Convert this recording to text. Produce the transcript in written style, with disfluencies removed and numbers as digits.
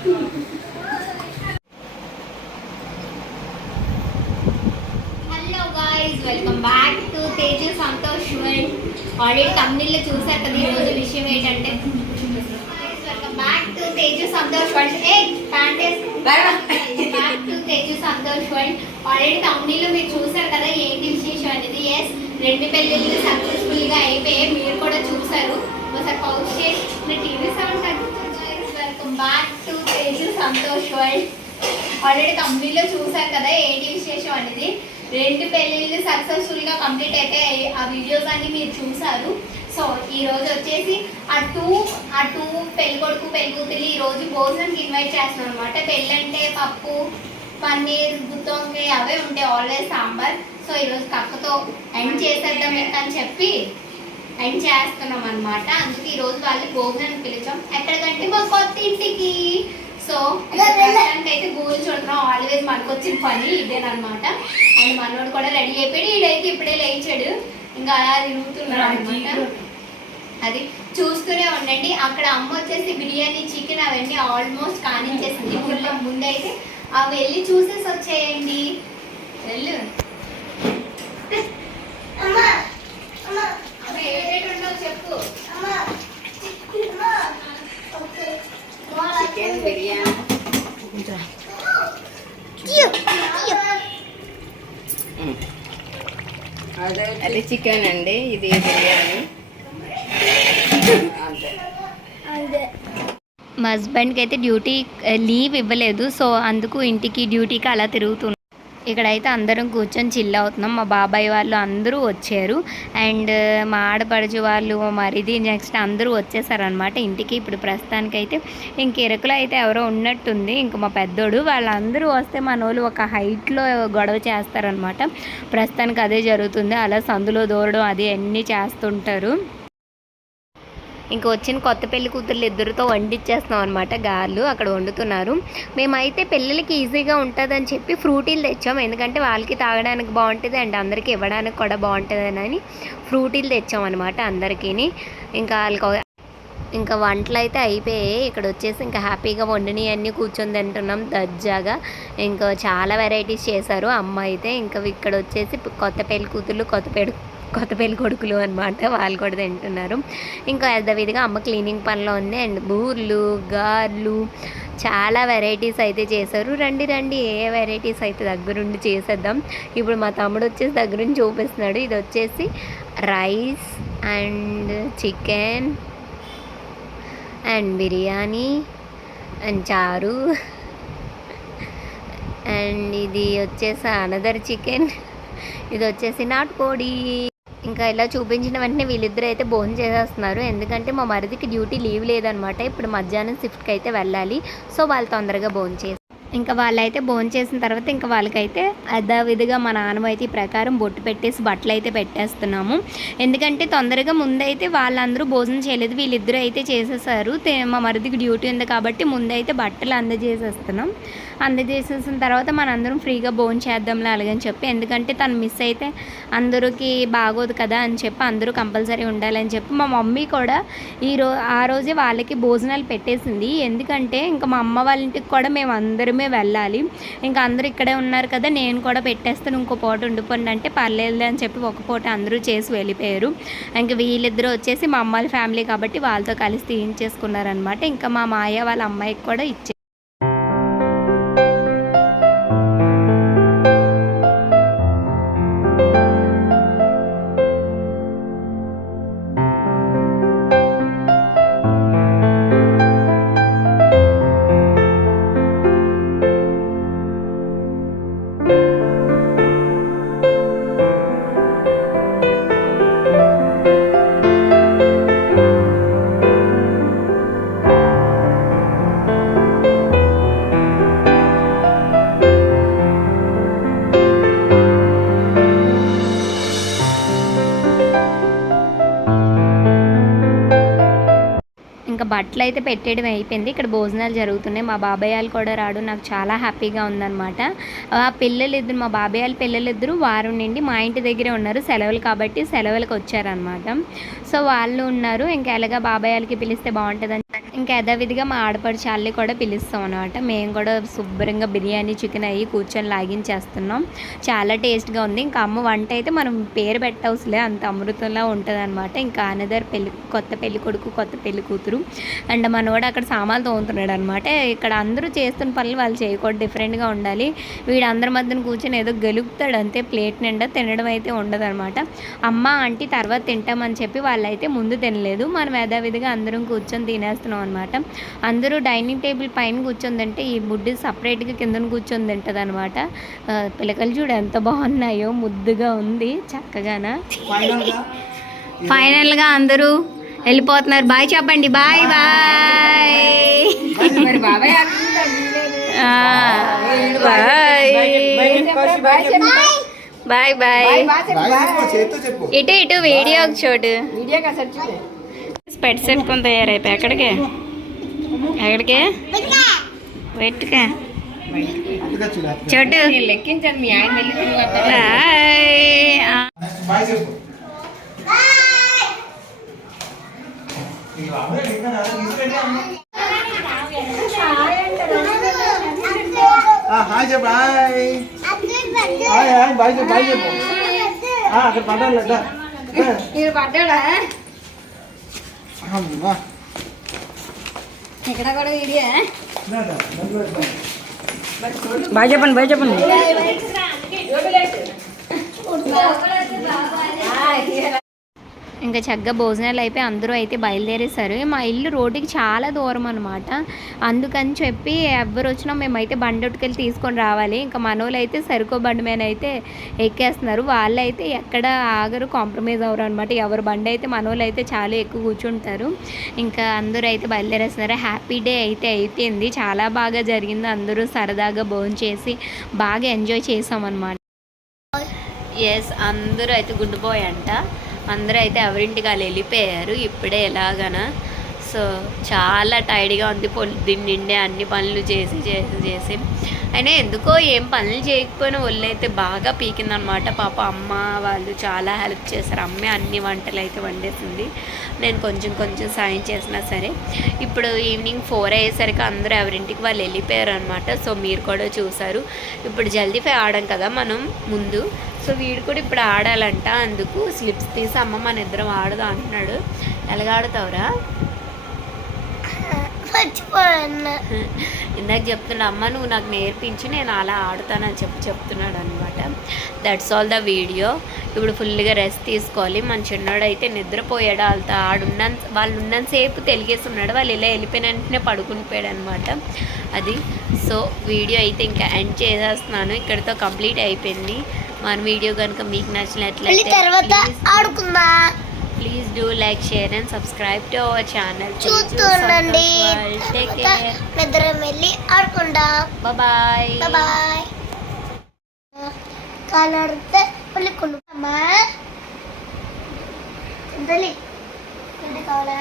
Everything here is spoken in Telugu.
Hello guys, welcome back to Teju Santosh world. Already తమిళ్లో చూసారు కదా. ఈరోజు విషయం ఏంటంటే welcome back to Teju Santosh world. Back to Teju Santosh world. Already తమిళ్లో మీరు చూసారు కదా ఏంటి విశేషం అనేది. ఎస్, 2 పెళ్ళిళ్ళు సక్సెస్ఫుల్ గా అయిపోయాయి. మీరు కూడా చూసారు. ఒకసారి పౌష్ చేసి టీవీ సౌండ్ తగ్గించారు. Welcome back to Teju Santosh world. Already తమిళ్లో చూసారు కదా ఏంటి విశేషం అనేది. 2 పెళ్ళిళ్ళు సక్సెస్ఫుల్ గా కంప్లీట్ అయితే ఆ వీడియోస్ అన్ని మీరు చూసారు. సో ఈ రోజు వచ్చేసి ఆ టూ పెళ్లి కొడుకు పెళ్లి కూతురు ఈ రోజు భోజనానికి ఇన్వైట్ చేస్తున్నాం అనమాట. పెళ్ళి అంటే పప్పు, పన్నీర్, గుత్తొంకాయ అవే ఉంటాయి ఆల్వేస్, సాంబార్. సో ఈరోజు కక్కతో ఎండ్ చేసేద్దాం అని చెప్పి ఎండ్ చేస్తున్నాం అనమాట. అందుకే ఈరోజు వాళ్ళు భోజనానికి పిలిచాం. ఎక్కడికంటే మా కొత్త ఇంటికి. సో అయితే గూగుల్ చూడటం ఆల్వేస్ మనకు వచ్చిన పని ఇదేనమాట. అండ్ మనోడు కూడా రెడీ అయిపోయాడు. ఈడైతే ఇప్పుడే లేచాడు, ఇంకా అలా తిరుగుతున్నాడు అనమాట. అది చూస్తూనే ఉండండి. అక్కడ అమ్మ వచ్చేసి బిర్యానీ, చికెన్ అవన్నీ ఆల్మోస్ట్ కానించేసింది. ముందైతే అవి వెళ్ళి చూసేసి వచ్చేయండి. వెళ్ళు. చెప్పు. చికెన్ బిర్యానీ, అది చికెన్ అండి, ఇది బిర్యానీ. మా హస్బెండ్కి అయితే డ్యూటీ లీవ్ ఇవ్వలేదు. సో అందుకు ఇంటికి డ్యూటీకి అలా తిరుగుతున్నాం. ఇక్కడైతే అందరం కూర్చొని చిల్ అవుతున్నాం. మా బాబాయ్ వాళ్ళు అందరూ వచ్చారు. అండ్ మా ఆడపడుచు వాళ్ళు, మరిది, నెక్స్ట్ అందరూ వచ్చేసారనమాట ఇంటికి. ఇప్పుడు ప్రస్తుతానికైతే ఇంక ఇరకులో అయితే ఎవరో ఉన్నట్టుంది. ఇంక మా పెద్దోడు వాళ్ళందరూ వస్తే మన వాళ్ళు ఒక హైట్లో గొడవ చేస్తారనమాట. ప్రస్తుతానికి అదే జరుగుతుంది. అలా సందులో దూరడం అది అన్నీ చేస్తుంటారు. ఇంక వచ్చిన కొత్త పెళ్లి కూతుర్లు ఇద్దరితో వండిచ్చేస్తున్నాం అనమాట. గారెలు అక్కడ వండుతున్నారు. మేమైతే పిల్లలకి ఈజీగా ఉంటుందని చెప్పి ఫ్రూటీలు తెచ్చాం. ఎందుకంటే వాళ్ళకి తాగడానికి బాగుంటుంది అండ్ అందరికీ ఇవ్వడానికి కూడా బాగుంటుందని ఫ్రూటీలు తెచ్చాం అనమాట అందరికీ. ఇంకా వాళ్ళకి ఇంకా వంటలు అయితే అయిపోయాయి. ఇక్కడ వచ్చేసి ఇంకా హ్యాపీగా వండిని అన్నీ కూర్చొని తింటున్నాం దర్జాగా. ఇంకా చాలా వెరైటీస్ చేశారు అమ్మ అయితే. ఇంకా ఇక్కడ వచ్చేసి కొత్త పెళ్లి కూతుర్లు, కొత్త పెళ్లి కొడుకులు అనమాట, వాళ్ళు కూడా తింటున్నారు. ఇంకా యథావిధిగా అమ్మ క్లీనింగ్ పనిలో ఉంది. అండ్ బూర్లు, గార్లు చాలా వెరైటీస్ అయితే చేశారు. రండి ఏ వెరైటీస్ అయితే దగ్గరుండి చేసేద్దాం. ఇప్పుడు మా తమ్ముడు వచ్చేసి దగ్గరుండి చూపిస్తున్నాడు. ఇది వచ్చేసి rice and chicken and biryani and చారు అండ్ ఇది వచ్చేసి అనదర్ చికెన్, ఇది వచ్చేసి నాటుకోడి. ఇంకా ఇలా చూపించిన వెంటనే వీళ్ళిద్దరు అయితే భోజనం చేసేస్తున్నారు. ఎందుకంటే మా మరిదికి డ్యూటీ లీవ్ లేదనమాట. ఇప్పుడు మధ్యాహ్నం షిఫ్ట్కి అయితే వెళ్ళాలి. సో వాళ్ళు తొందరగా భోజనం చేసి ఇంకా వాళ్ళైతే భోజనం చేసిన తర్వాత ఇంకా వాళ్ళకైతే యథావిధిగా మా నాన్నమైతే ఈ ప్రకారం బొట్టు పెట్టేసి బట్టలు అయితే పెట్టేస్తున్నాము. ఎందుకంటే తొందరగా ముందైతే వాళ్ళందరూ భోజనం చేయలేదు, వీళ్ళిద్దరూ అయితే చేసేసారు. మా మరిదికి డ్యూటీ ఉంది కాబట్టి ముందైతే బట్టలు అందజేసేస్తున్నాం. అందజేసేసిన తర్వాత మనందరం ఫ్రీగా భోజనం చేద్దాంలే అలాగని చెప్పి. ఎందుకంటే తను మిస్ అయితే అందరికీ బాగోదు కదా అని చెప్పి అందరూ కంపల్సరీ ఉండాలని చెప్పి మా మమ్మీ కూడా ఆ రోజే వాళ్ళకి భోజనాలు పెట్టేసింది. ఎందుకంటే ఇంకా మా అమ్మ వాళ్ళ ఇంటికి కూడా మేము అందరమే వెళ్ళాలి. ఇంకా అందరూ ఇక్కడే ఉన్నారు కదా, నేను కూడా పెట్టేస్తాను, ఇంకో పూట ఉండిపోండి అంటే పర్లేదు అని చెప్పి ఒక పూట అందరూ చేసి వెళ్ళిపోయారు. ఇంకా వీళ్ళిద్దరూ వచ్చేసి మా అమ్మాయి ఫ్యామిలీ కాబట్టి వాళ్ళతో కలిసి తీయించేసుకున్నారనమాట. ఇంకా మా మాయ వాళ్ళ అమ్మాయికి కూడా ఇచ్చే ఇంకా బట్టలు అయితే పెట్టేయడం అయిపోయింది. ఇక్కడ భోజనాలు జరుగుతున్నాయి. మా బాబాయ్ వాళ్ళు కూడా రాడు, నాకు చాలా హ్యాపీగా ఉందన్నమాట. ఆ పిల్లలిద్దరు, మా బాబాయ్ వాళ్ళ పిల్లలిద్దరూ వారం నుండి మా ఇంటి దగ్గరే ఉన్నారు. సెలవులు కాబట్టి సెలవులకు వచ్చారనమాట. సో వాళ్ళు ఉన్నారు. ఇంకా ఎలాగా బాబాయ్ వాళ్ళకి పిలిస్తే బాగుంటుందని ఇంకా యథావిధిగా మా ఆడపడుచు వాళ్ళని కూడా పిలుస్తాం అనమాట. మేము కూడా శుభ్రంగా బిర్యానీ చికెన్ అయ్యి కూర్చొని లాగించేస్తున్నాం. చాలా టేస్ట్గా ఉంది. ఇంకా అమ్మ వంట అయితే మనం పేరు పెట్టవసలే, అంత అమృతంలా ఉంటుంది అనమాట. ఇంకా అనదర్ కొత్త పెళ్లి కొడుకు కొత్త పెళ్లి కూతురు అండ్ మనోడు అక్కడ సామాన్లు తోముతున్నాడు అనమాట. ఇక్కడ అందరూ చేస్తున్న పనులు వాళ్ళు చేయకూడదు, డిఫరెంట్గా ఉండాలి. వీడు అందరి మధ్యన కూర్చొని ఏదో గెలుపుతాడు అంతే, ప్లేట్ నిండా తినడం అయితే ఉండదు అనమాట. అమ్మ ఆంటీ తర్వాత తింటామని చెప్పి వాళ్ళైతే ముందు తినలేదు. మనం యథావిధిగా అందరం కూర్చొని తినేస్తున్నాం అనమాట. అందరూ డైనింగ్ టేబుల్ పైన కూర్చొని తింటే ఈ బుడ్డి సపరేట్గా కిందన కూర్చొని తింటుంది అనమాట. పిల్లకలు చూడు ఎంత బాగున్నాయో, ముద్దుగా ఉంది చక్కగాన. ఫైనల్గా అందరూ వెళ్ళిపోతున్నారు. బాయ్ చెప్పండి. Bye bye bye bye bye. ఇటు వీడియో చోటు స్పెట్స్ పెట్టుకొని తయారైపోయి ఎక్కడికి పెట్టుకా చోటు లెక్కించండి మీ ఆయన వెళ్ళి ఇక్కడ కూడా వీడియో బాయ్ చెప్పండి ఇంకా చక్కగా భోజనాలు అయిపోయి అందరూ అయితే బయలుదేరేశారు. మా ఇల్లు రోడ్డుకి చాలా దూరం అనమాట. అందుకని చెప్పి ఎవరు వచ్చినా మేమైతే బండి ఉట్టుకెళ్ళి తీసుకొని రావాలి. ఇంకా మనోళ్ళు అయితే సరుకో బండి మీద అయితే ఎక్కేస్తున్నారు. వాళ్ళు అయితే ఎక్కడ ఆగరు, కాంప్రమైజ్ అవ్వరు అనమాట. ఎవరు బండి అయితే మనోళ్ళు అయితే చాలా ఎక్కువ కూర్చుంటారు. ఇంకా అందరూ అయితే బయలుదేరేస్తున్నారు. హ్యాపీ డే అయితే అయిపోయింది, చాలా బాగా జరిగింది. అందరూ సరదాగా భోంచేసి బాగా ఎంజాయ్ చేసామన్నమాట. ఎస్, అందరూ అయితే గుండుపోయి అంట. అందరూ అయితే ఎవరింటికి వాళ్ళు వెళ్ళిపోయారు ఇప్పుడే ఎలాగనా. సో చాలా టైర్డ్గా ఉంది. పొద్దున్న నిండే అన్ని పనులు చేసి అయినా ఎందుకో ఏం పనులు చేయకపోయినా ఒళ్ళు అయితే బాగా పీకిందనమాట. పాప అమ్మ వాళ్ళు చాలా హెల్ప్ చేశారు. అమ్మే అన్ని వంటలు అయితే వండేసింది, నేను కొంచెం సాయం చేసినా సరే. ఇప్పుడు ఈవినింగ్ 4 అయ్యేసరికి అందరూ ఎవరింటికి వాళ్ళు వెళ్ళిపోయారు అనమాట. సో మీరు కూడా చూసారు. ఇప్పుడు జల్దీ ఫై ఆడాం కదా మనం ముందు, సో వీడు కూడా ఇప్పుడు ఆడాలంట. అందుకు స్లిప్స్ తీసి అమ్మ మన ఇద్దరం ఆడదాం అంటున్నాడు. ఎలాగ ఆడుతావురా? ఇందాక చెప్తున్నా అమ్మ నువ్వు నాకు నేర్పించి నేను అలా ఆడుతానని చెప్తున్నాడు అనమాట. That's all the video. ఇప్పుడు ఫుల్గా రెస్ట్ తీసుకోవాలి. మన చిన్నోడు అయితే నిద్రపోయాడు. వాళ్ళు ఉన్నంతసేపు తెలిగేస్తున్నాడు. వాళ్ళు ఇలా వెళ్ళిపోయిన వెంటనే పడుకుని పోయాడు అనమాట. అది సో వీడియో అయితే ఇంకా ఎండ్ చేసేస్తున్నాను. ఇక్కడితో కంప్లీట్ అయిపోయింది. మన వీడియో కనుక మీకు నచ్చినట్లయితే please do like, share and subscribe to our channel. చూస్తుండండి. Take care. నిద్రం వెళ్ళి ఆడుకుందాం. Bye bye. కాలడితే పల్లికొండమ్మా. కావాలా?